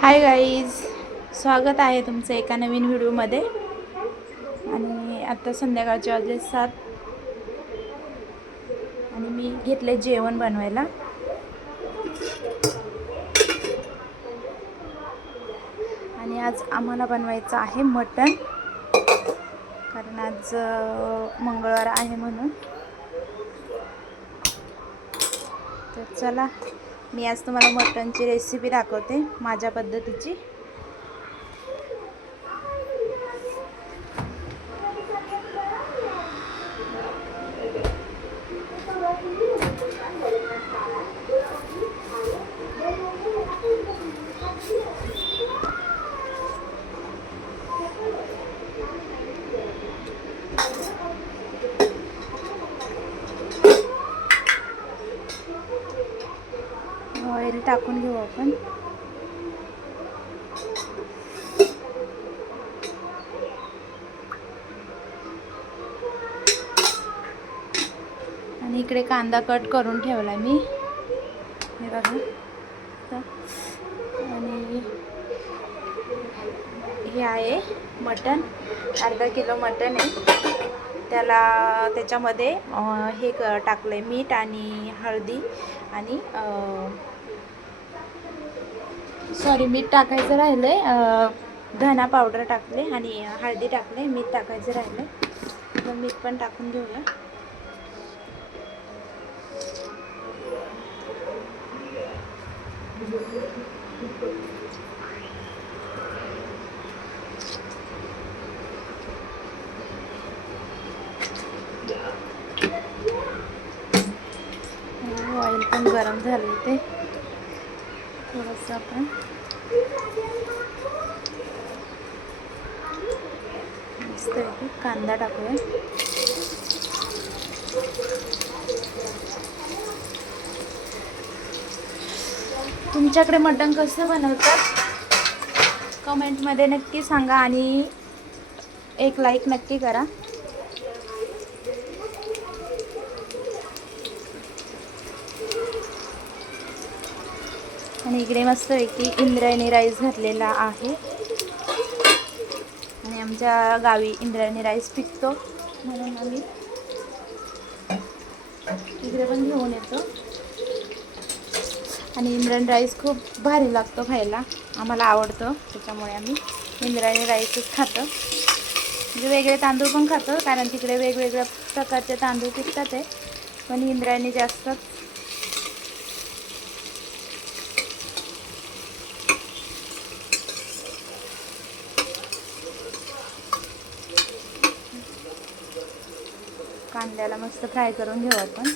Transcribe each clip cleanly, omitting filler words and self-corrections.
Hi guys, स्वागत आहे तुमचं एका नवीन व्हिडिओमध्ये. आणि आता संध्याकाळचे वाजले 7 आणि मी घेतले जेवण बनवायला. आणि आज आम्हाला बनवायचं आहे मटण, कारण आज मंगळवार आहे म्हणून. तर चला, मी आज तुम्हाला मटणची रेसिपी दाखवते माझ्या पद्धतीची. ऑइल टाकून घेऊ आपण. आणि इकडे कांदा कट करून ठेवला मी, हे बघा. आणि हे आहे मटण, अर्धा किलो मटण आहे. त्याच्यामध्ये हे टाकलंय, मीठ आणि हळदी आणि मीठ टाकायचं राहिलंय, धना पावडर टाकले आणि हळदी टाकले, मीठ टाकायचं राहिलंय. तर मीठ पण टाकून घेऊया. ऑइल पण गरम झाले, ते थोडंसं आपण मस्त कांदा टाकूया. तुमच्याकडे मटण कसं बनवतात कमेंटमध्ये नक्की सांगा आणि एक लाईक नक्की करा. आणि इकडे मस्तपैकी इंद्रायणी राईस घातलेला आहे. आणि आमच्या गावी इंद्रायणी राईस पिकतो म्हणून आम्ही इकडे पण घेऊन येतो. आणि इंद्रायणी राईस खूप भारी लागतो खायला, आम्हाला आवडतं, त्याच्यामुळे आम्ही इंद्रायणी राईसच खातो. म्हणजे वेगळे तांदूळ पण खातो, कारण तिकडे वेगवेगळ्या प्रकारचे तांदूळ पिकतात आहे, पण इंद्रायणी जास्त. कांद्याला मस्त फ्राय करून घेऊ आपण.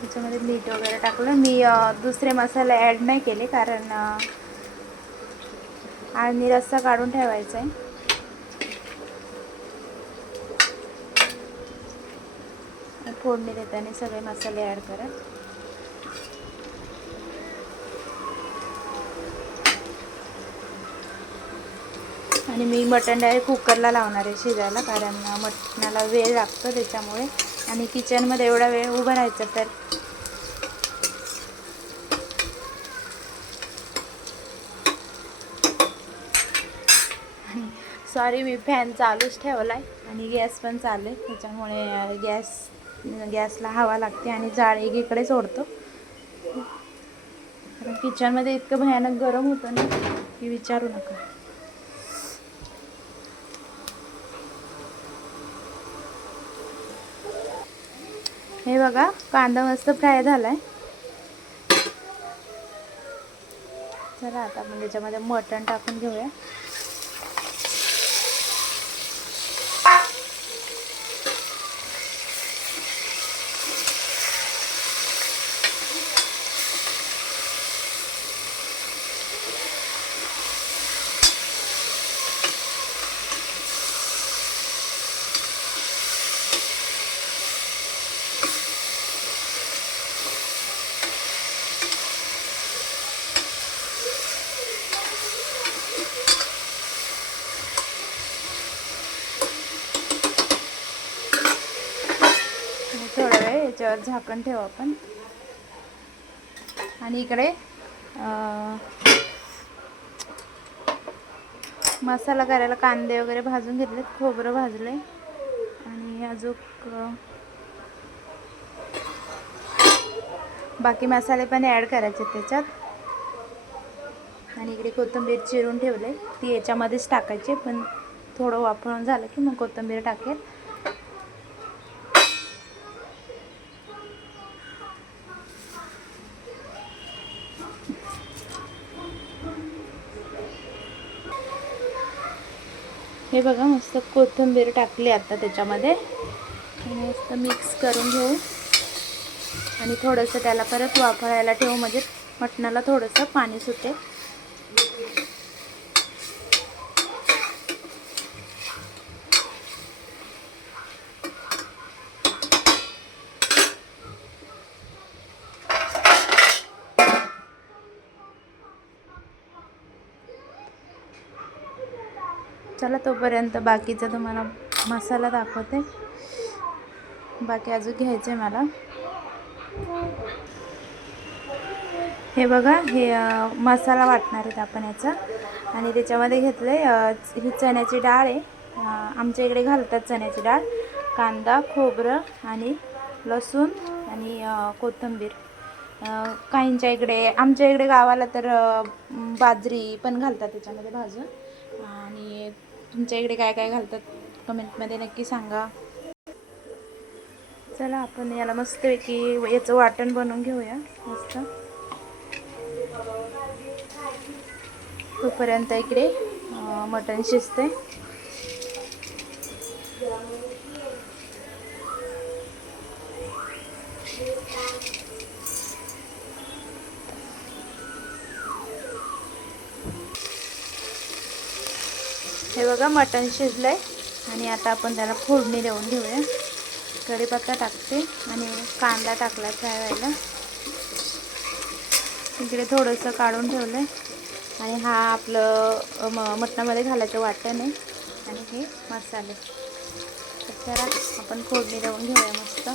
त्याच्यामध्ये मीठ वगैरे टाकलं. मी दुसरे मसाले ॲड नाही केले, कारण आणि रस्सा काढून ठेवायचा आहे. फोडणी देताना सगळे मसाले ॲड करा. आणि मी मटण डायरेक्ट कुकरला लावणार आहे शिजायला, कारण मटणाला वेळ लागतो त्याच्यामुळे. आणि किचनमध्ये एवढा वेळ उभं राहायचं तर सॉरी, मी फॅन चालूच ठेवला आहे आणि गॅस पण चालू आहे, त्याच्यामुळे गॅसला हवा लागते आणि जाळ एकीकडे सोडतो. कारण किचनमध्ये इतकं भयानक गरम होतं ना की विचारू नका. हे बघा, कांदा मस्त फ्राय झाला आहे. चला, आता आपण त्याच्यामध्ये मटण टाकून घेऊया. थोडा वेळ याच्यावर झाकण ठेवू आपण. आणि इकडे मसाला करायला कांदे वगैरे भाजून घेतलेत, खोबरं भाजले आणि अजून बाकी मसाले पण ॲड करायचे त्याच्यात. आणि इकडे कोथिंबीर चिरून ठेवले, ती याच्यामध्येच टाकायची, पण थोडं वाफळून झालं की मग कोथिंबीर टाकेल. हे बघा मस्त कोथिंबीर टाकली आता त्याच्यामध्ये आणि मस्त मिक्स करून घेऊ आणि थोडंसं त्याला परत वाफळायला ठेवू, म्हणजे मटणाला थोडंसं पाणी सुटेल. चला तोपर्यंत बाकीचा तुम्हाला मसाला दाखवते. बाकी अजून घ्यायचं आहे मला. हे बघा, हे मसाला वाटणार आहेत आपण याचा. आणि त्याच्यामध्ये घेतलं आहे ही चण्याची डाळ आहे. आमच्या इकडे घालतात चण्याची डाळ, कांदा, खोबरं आणि लसूण आणि कोथिंबीर. काहींच्या इकडे, आमच्या इकडे गावाला तर बाजरी पण घालतात त्याच्यामध्ये भाजून. आणि तुमच्या इकडे काय काय घालतात कमेंटमध्ये नक्की सांगा. चला आपण याला मस्तपैकी याचं वाटण बनवून घेऊया मस्त. तोपर्यंत इकडे मटण शिजते. हे बघा मटण शिजलंय आणि आता आपण त्याला फोडणी देऊन घेऊया. कढीपत्ता टाकते आणि कांदा टाकला फ्राय व्हायला. इकडे थोडंसं काढून ठेवलं आहे आणि हा आपलं मटणामध्ये घालायचं वाटण आहे आणि हे मसाले. तर चला आपण फोडणी देऊन घेऊया मस्त.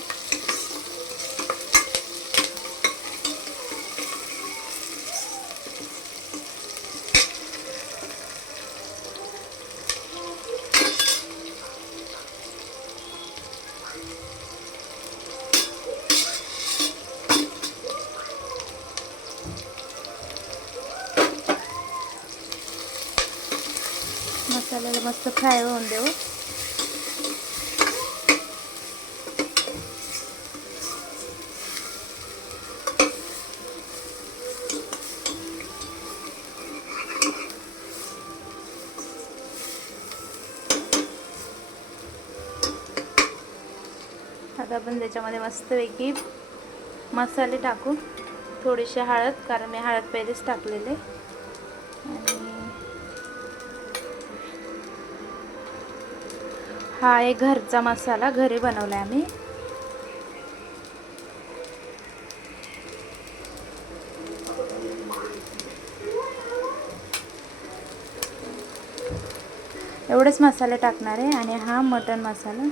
मसाल्याला मस्त फ्राय होऊन देऊ. आता आपण त्याच्यामध्ये मस्तपैकी मसाले टाकू. थोडीशी हळद, कारण मी हळद पहिलेच टाकलेले. आणि हा एक घरचा मसाला, घरी बनवला आहे आम्ही. एवढेच मसाले टाकणार आहे. आणि हा मटण मसाला.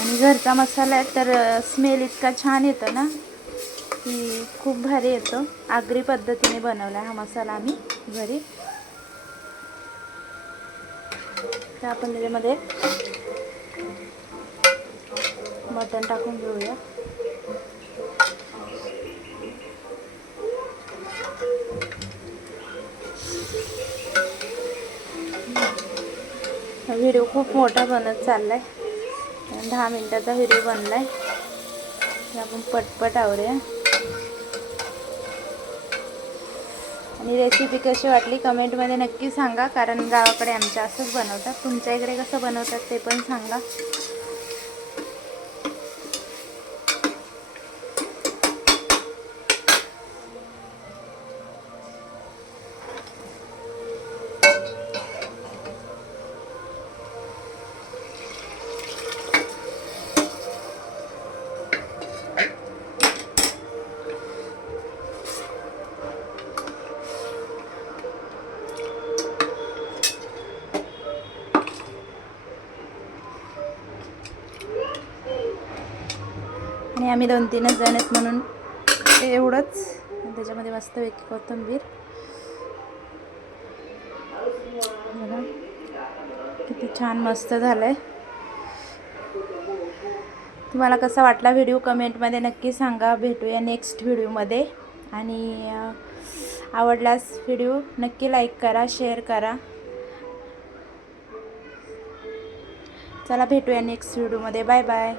आणि घरचा मसाला आहे तर स्मेल इतका छान येतो ना की खूप भारी येतो. आगरी पद्धतीने बनवला हा मसाला आम्ही घरी. तर आपण त्याच्यामध्ये मटण टाकून घेऊया. व्हिडिओ खूप मोठा बनत चाललाय. 10 मिनिटाचा व्हिडिओ बनलाय. आपण पटपट आवरूया. आणि रेसिपी कशी वाटली कमेंटमध्ये नक्की सांगा, कारण गावाकडे आमच्या असंच बनवतात. तुमच्या इकडे कसं बनवतात ते पण सांगा. आणि आम्ही 2-3च जण आहेत म्हणून एवढंच. त्याच्यामध्ये मस्तपैकी कोथिंबीर बघा किती छान मस्त झालं आहे. तुम्हाला कसा वाटला व्हिडिओ कमेंटमध्ये नक्की सांगा. भेटूया नेक्स्ट व्हिडिओमध्ये. आणि आवडल्यास व्हिडिओ नक्की लाईक करा, शेअर करा. चला भेटूया नेक्स्ट व्हिडिओमध्ये. Bye bye.